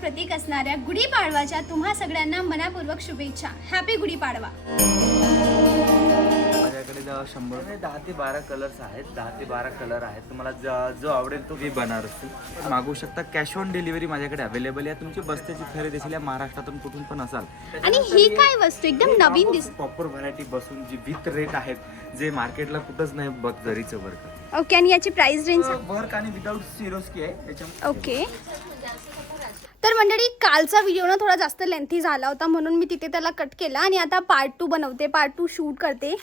प्रतीक असणाऱ्या गुढीपाडवाच्या तुम्हा सगळ्यांना मनापूर्वक शुभेच्छा. हॅपी गुढीपाडवा. माझ्याकडे 100 10 ते 12 कलर्स आहेत. 10 ते 12 कलर आहेत. तुम्हाला जो आवडेल तो मी बनारसी मागवू शकता. कॅश ऑन डिलिव्हरी माझ्याकडे अवेलेबल आहे. तुमची बस्त्याची खरेदी असेल या महाराष्ट्रातून कुठून पण असाल. आणि ही काय वस्तू एकदम नवीन दिसते. प्रॉपर व्हरायटी बसून जी विथ रेट आहेत जे मार्केटला कुठंच नाही बघ जरीचं वर्क. ओके. आणि याची प्राइस रेंज वर्क आणि विदाउट सिरोस्की आहे याच्या. ओके. तर मंडळी कालचा व्हिडिओ ना थोडा जास्त लेंथी झाला होता म्हणून मी तिथे त्याला कट केला आणि आता पार्ट 2 बनवते. पार्ट 2 शूट करते.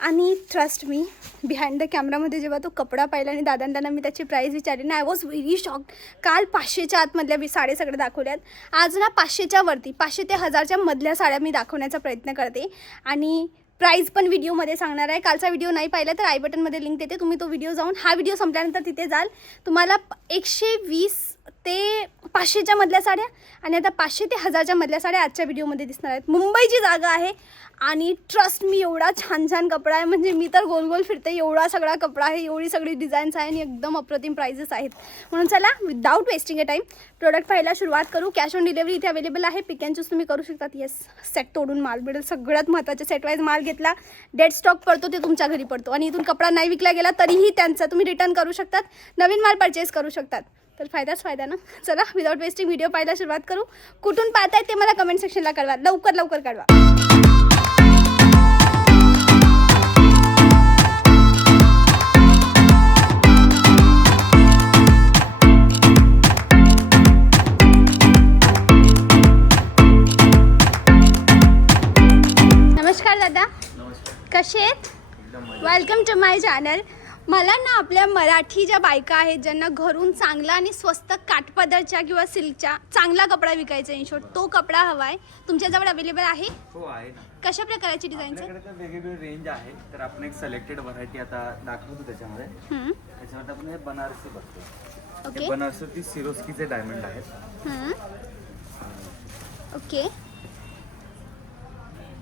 आणि ट्रस्ट मी बिहाइंड द कॅमेरामध्ये जेव्हा तो कपडा पाहिला आणि दादांना मी त्याची प्राईस विचारली ना, आय वॉज व्हेरी शॉक्ड. काल 500च्या आतमधल्या साड्या सगळ्या दाखवल्यात. आज ना 500च्या वरती 500 ते 1000च्या मधल्या साड्या मी दाखवण्याचा प्रयत्न करते. आणि प्राईस पण व्हिडिओमध्ये सांगणार आहे. कालचा व्हिडिओ नाही पाहिला तर आय बटनमध्ये लिंक देते. तुम्ही तो व्हिडिओ जाऊन हा व्हिडिओ संपल्यानंतर तिथे जाल. तुम्हाला 120 ते 500च्या मधल्या साड्या आणि आता 500 ते 1000च्या मधल्या साड्या आजच्या व्हिडिओमध्ये दिसणार आहेत. मुंबईची जागा आहे आणि ट्रस्ट मी एवढा छान छान कपडा आहे म्हणजे मी तर गोल गोल फिरते. एवढा सगळा कपडा आहे, एवढी सगळी डिझाईन्स आहे आणि एकदम अप्रतिम प्राइजेस आहेत. म्हणून चला without wasting a time product पाहायला सुरुवात करू. कॅश ऑन डिलिव्हरी इथे अवेलेबल आहे. पिक अँड चूज तुम्ही करू शकतात. येस, सेट तोडून माल मिळेल. सगळ्यात महत्त्वाचे सेट वाईज माल घेतला डेड स्टॉक पडतो ते तुमच्या घरी पडतो. आणि इथून कपडा नाही विकला गेला तरीही त्यांचा तुम्ही रिटर्न करू शकतात. नवीन माल परचेस करू शकतात. तर फायदाच फायदा ना. चला विदाउट वेस्टिंग व्हिडिओ पाहायला सुरुवात करू. कुठून पाहताय ते मला कमेंट सेक्शनला कळवा. लवकर लवकर कळवा. नमस्कार दादा. नमस्कार. कसे आहेत? Welcome to my channel. मला ना आपल्या मराठी ज्या बायका आहेत ज्यांना घरून चांगला आणि स्वस्त काठपदरच्या किंवा सिल्कच्या चांगला कपडा विकायचा इन शॉर्ट तो कपडा हवा आहे. तुमच्याजवळ अवेलेबल आहे? हो आहे ना. कशा प्रकारची डिझाईन्स आहे? आपल्याकडे तर वेगवेगळी रेंज आहे. तर आपण एक सिलेक्टेड व्हरायटी आता दाखवतो त्याच्यामध्ये. त्याच्यामध्ये आपण हे बनारसी बघतो. ओके. हे बनारसी सिरोस्कीचे डायमंड आहेत. ओके.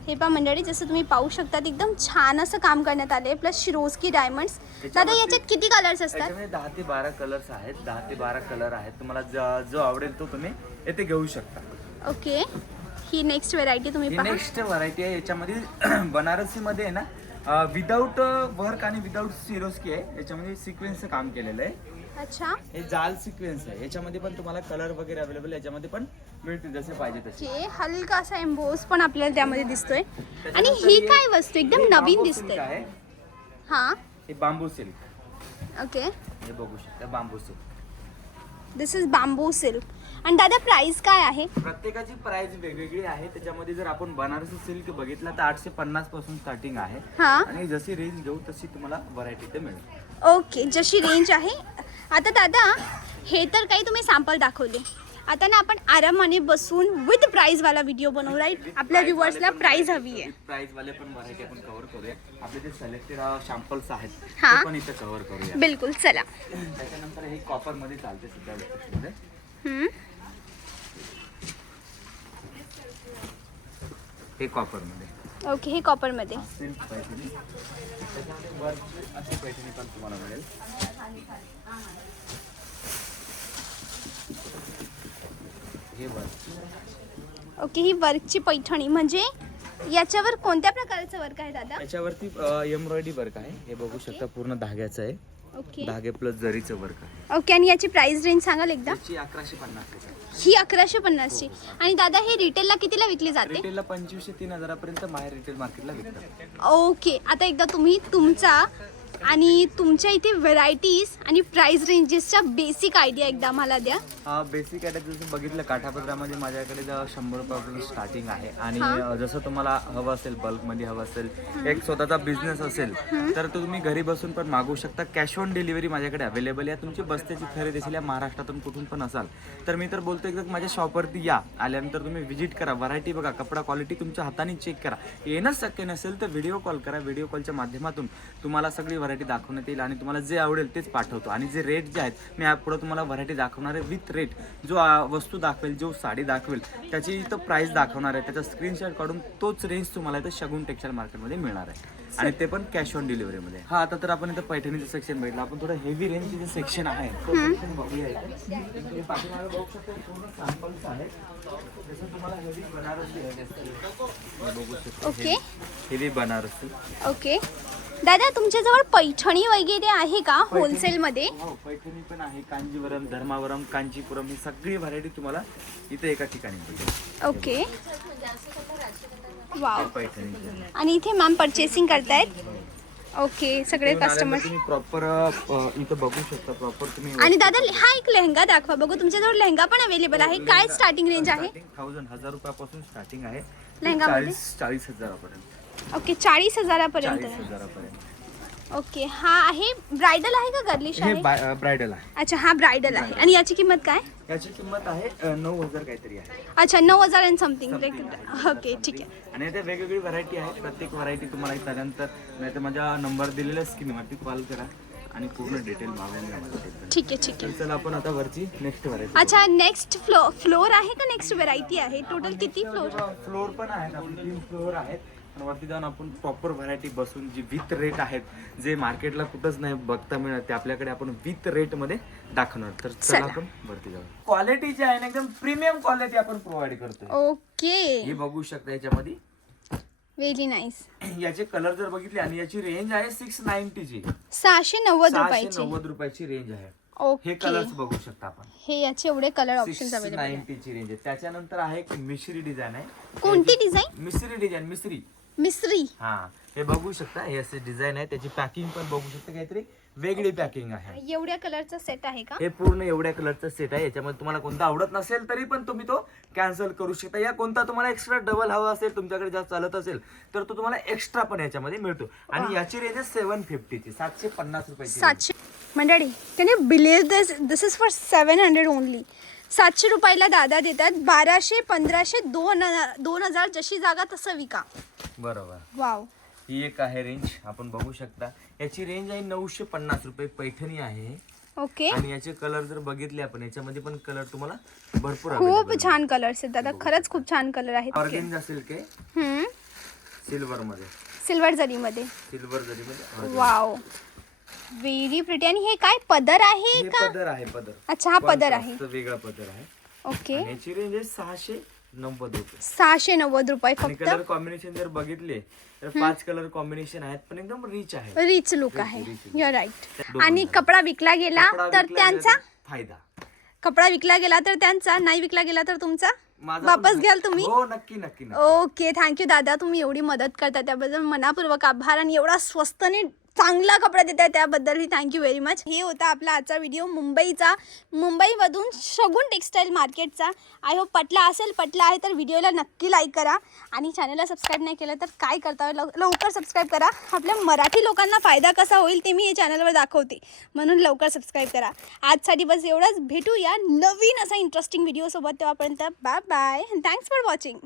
हे पहा मंडळी, जसं तुम्ही पाहू शकता एकदम छान असं काम करण्यात आले प्लस शिरोस्की डायमंड्स. दादा याच्यात किती कलर्स असतात? त्याच्यामध्ये 10 ते 12 कलर्स आहेत. 10 ते 12 कलर आहेत. तुम्हाला जो आवडेल तो तुम्ही येथे घेऊ शकता. ओके. ही नेक्स्ट व्हेरायटी तुम्ही ही पहा. नेक्स्ट व्हरायटी आहे. याच्यामध्ये बनारसीमध्ये आहे ना विदाऊट वर्क आणि विदाऊट सिरोस्की आहे. याच्यामध्ये सिक्वेन्सचं काम केलेलं आहे. अच्छा. हे जाल सिक्वेन्स आहे. याच्यामध्ये पण तुम्हाला कलर वगैरे अवेलेबल आहे. याच्यामध्ये पण मिळतील जसे पाहिजे तसे. ओके. हलका असा एम्बोस पण आपल्याला त्यामध्ये दिसतोय. आणि ही काय वस्तू एकदम नवीन दिसते. हां. हे बांबू सिल्क. ओके. हे बघू शकता bamboo silk. This is bamboo silk. आणि दादा प्राइस काय आहे? प्रत्येकाची प्राइस वेगवेगळी आहे. त्याच्यामध्ये जर आपण बनारसी सिल्क बघितला तर 850 पासून स्टार्टिंग आहे. हां. आणि जशी रेंज घेऊ तशी तुम्हाला व्हरायटी ते मिळेल. ओके. जशी रेंज आहे. आता दादा हे तर काही तुम्ही सॅम्पल दाखवले. आता ना आपण आरामाने बसून विथ प्राइस वाला व्हिडिओ बनवू. राईट. आपल्या व्ह्युअर्सला प्राइस हवी आहे. प्राइस वाले पण व्हरायटी आपण कव्हर करूया. आपले जे सिलेक्टेड सॅम्पल्स आहेत हां. ते पण इथे कव्हर करूया. बिलकुल. चला. त्याच्यानंतर हे कॉपर मध्ये चालते सध्या मध्ये. हे कॉपर मध्ये. ओके. हे कॉपर मध्ये. सिल्क पैठणी. त्याच्यामध्ये वर्क अशी पैठणी पण तुम्हाला मिळेल. हे वर्क. ओके. ही वर्कची पैठणी म्हणजे याच्यावर कोणत्या प्रकारचं वर्क आहे दादा? याच्यावरती एम्ब्रॉयडरी वर्क आहे. हे बघू शकता पूर्ण धाग्याचं आहे. ओके. धागे प्लस जरीचं वर्क आहे. ओके. आणि याची प्राइस रेंज सांगाल एकदा? याची 1150 आहे. ही 1150ची. आणि दादा हे रिटेलला कितीला विकली जाते? रिटेलला 2500 ते 3000 पर्यंत बाहेर रिटेल मार्केटला विकतात. ओके. आता एकदा तुम्ही तुमचा आणि तुमच्या इथे व्हरायटीज आणि प्राइस रेंजेसचा बेसिक आयडिया एकदा मला द्या. बेसिक आयडिया जसं बघितलं काठापदरामध्ये माझ्याकडे 100 रुपयापासून स्टार्टिंग आहे. आणि जसं तुम्हाला हवं असेल बल्कमध्ये हवं असेल एक स्वतःचा बिझनेस असेल तर तुम्ही घरी बसून पण मागवू शकता. कॅश ऑन डिलिव्हरी माझ्याकडे अवेलेबल आहे. तुमची बस्त्याची खरेदी असेल या महाराष्ट्रातून कुठून पण असाल तर मी तर बोलतो एकदा माझ्या शॉपवरती या. आल्यानंतर तुम्ही व्हिजिट करा. व्हरायटी बघा. कपडा क्वालिटी तुमच्या हाताने चेक करा. येणंच शक्य नसेल तर व्हिडिओ कॉल करा. व्हिडिओ कॉलच्या माध्यमातून तुम्हाला सगळी व्हरायटी दाखवण्यात येईल आणि तुम्हाला जे आवडेल तेच पाठवतो. आणि जे रेट जे आहेत मी यापुढे तुम्हाला व्हरायटी दाखवणार आहे विथ रेट. जो वस्तू दाखवेल जो साडी दाखवेल त्याची इथं प्राइस दाखवणार आहे. त्याचा स्क्रीनशॉट काढून तोच रेंज तुम्हाला इथं शगुन टेक्सटाईल मार्केटमध्ये मिळणार आहे. आणि ते पण कॅश ऑन डिलिव्हरी मध्ये. हा आता तर आपण इथं पैठणीचं सेक्शन बघितलं. आपण थोडं हेवी रेंजचे जे सेक्शन आहे तो section बघूया इथे. तुम्ही पाठीमागे बघू शकता पूर्ण सॅम्पल्स आहेत. जसं तुम्हाला हेवी बनारसी हवी असतील, बघू शकता. Okay heavy Banarasi. ओके दादा तुमच्याजवळ पैठणी वगैरे आहे का होलसेलमध्ये? हो, पैठणी पण आहे. कांजीवरम, धर्मावरम, कांचीपुरम ही सगळी व्हरायटी तुम्हाला इथे एका ठिकाणी मिळते. Okay wow. पैठणी आणि इथे मॅम परचेसिंग करतायत. ओके सगळे कस्टमर. तुम्ही प्रॉपर इथं बघू शकता. प्रॉपर तुम्ही. आणि दादा हा एक लेहंगा दाखवा बघू. तुमच्याजवळ लेहंगा पण अवेलेबल आहे. काय स्टार्टिंग रेंज आहे? 1000 रुपयापासून स्टार्टिंग आहे. लेहंगामध्ये 40 हजारापर्यंत. ओके 40,000पर्यंत. 40,000पर्यंत. ओके हा आहे ब्रायडल आहे का गर्लिश हे आहे? ब्रायडल आहे. अच्छा हा ब्रायडल आहे. आणि याची किंमत काय? याची किंमत आहे 9,000 काहीतरी आहे. अच्छा 9,000 अँड समथिंग. ओके ठीक आहे. आणि ते वेगवेगळी व्हरायटी आहे. प्रत्येक व्हरायटी तुम्हाला इथं नाही तर माझा नंबर दिलेला स्क्रीनवरती कॉल करा आणि पूर्ण डिटेल मागून घ्या मला. ठीक आहे ठीक आहे. चला आपण आता वरची नेक्स्ट व्हरायटी. अच्छा नेक्स्ट फ्लोर आहे का नेक्स्ट व्हरायटी आहे? टोटल किती फ्लोर? फ्लोर पण आहेत. आपले 3 फ्लोर आहेत. आणि वरती जाऊन आपण प्रॉपर व्हरायटी बसून जी विथ रेट आहेत जे मार्केटला कुठंच नाही बघता मिळत ते आपल्याकडे आपण विथ रेट मध्ये दाखवणार. तर चला आपण वरती जाऊ. क्वालिटी जी आहे ना एकदम प्रीमियम क्वालिटी आपण प्रोव्हाइड करतोय. ओके हे बघू शकता. याच्यामध्ये व्हेरी नाईस. याचे कलर जर बघितले आणि याची रेंज आहे 690 ची. 690 रुपयाची. 690 रुपयाची रेंज आहे. ओके हे कलर्स बघू शकता आपण. हे याचे एवढे कलर ऑप्शन्स अवेलेबल आहेत. 690 ची रेंज आहे. त्याच्यानंतर आहे एक मिश्री डिझाईन आहे. कोणती डिझाईन? मिश्री डिझाईन. मिस्री. हा हे बघू शकता. हे असे डिझाईन आहे. त्याची पॅकिंग पण बघू शकता. काहीतरी वेगळी पॅकिंग आहे. एवढ्या कलरचा सेट आहे का? हे पूर्ण एवढ्या कलरचा सेट आहे. याच्यामध्ये तुम्हाला कोणता आवडत नसेल तरी पण तुम्ही तो कॅन्सल करू शकता. या कोणता तुम्हाला एक्स्ट्रा डबल हवा असेल तुमच्याकडे जास्त चालत असेल तर तो तुम्हाला एक्स्ट्रा पण याच्यामध्ये मिळतो. आणि याची रेंज आहे 750 ची. 750 रुपयाची. 700 मंडळी त्याने believe this is for 700 only. 700 रुपयाला दादा देतात. 1200, 1500, 2000 जशी जागा तसं विका. बरोबर. वाव. ही एक आहे रेंज. आपण बघू शकता. याची रेंज आहे 950 रुपये. पैठणी आहे. ओके आणि याचे कलर जर बघितले आपण याच्यामध्ये पण कलर तुम्हाला भरपूर खूप छान कलर्स आहेत दादा. खरंच खूप छान कलर आहेत. ऑर्गेन्झा सिल्क आहे. सिल्वर मध्ये. सिल्वर जरीमध्ये. सिल्वर जरीमध्ये. Wow very pretty. आणि हे काय पदर आहे हे का? पदर आहे. पदर. अच्छा हा पदर आहे. वेगळा पदर आहे. ओके आणि याची रेंज आहे 690 रुपये. 690 रुपये आणि फक्त. कलर कॉम्बिनेशन जर बघितले तर 5 कलर कॉम्बिनेशन आहेत पण एकदम रिच आहे. रिच लुक आहे. You are right. आणि कपडा विकला गेला तर त्यांचा फायदा. कपडा विकला गेला तर त्यांचा, नाही विकला गेला तर तुमचा वापस घ्याल तुम्ही? हो नक्की नक्की. ओके थँक्यू दादा. तुम्ही एवढी मदत करता त्याबद्दल मनापूर्वक आभार. आणि एवढा स्वस्ताने चांगला कपडा देताय त्याबद्दलही थँक्यू व्हेरी मच. हे होता आपला आजचा व्हिडिओ मुंबईमधून शगुन टेक्सटाईल मार्केटचा. आय होप पटला असेल. पटला आहे तर व्हिडिओला नक्की लाईक करा. आणि चॅनलला सबस्क्राईब नाही केलं तर काय करता, लवकर सबस्क्राईब करा. आपल्या मराठी लोकांना फायदा कसा होईल ते मी या चॅनलवर दाखवते म्हणून लवकर सबस्क्राईब करा. आजसाठी बस एवढंच. भेटूया नवीन असा इंटरेस्टिंग व्हिडिओसोबत. तेव्हापर्यंत bye bye. Thanks for watching.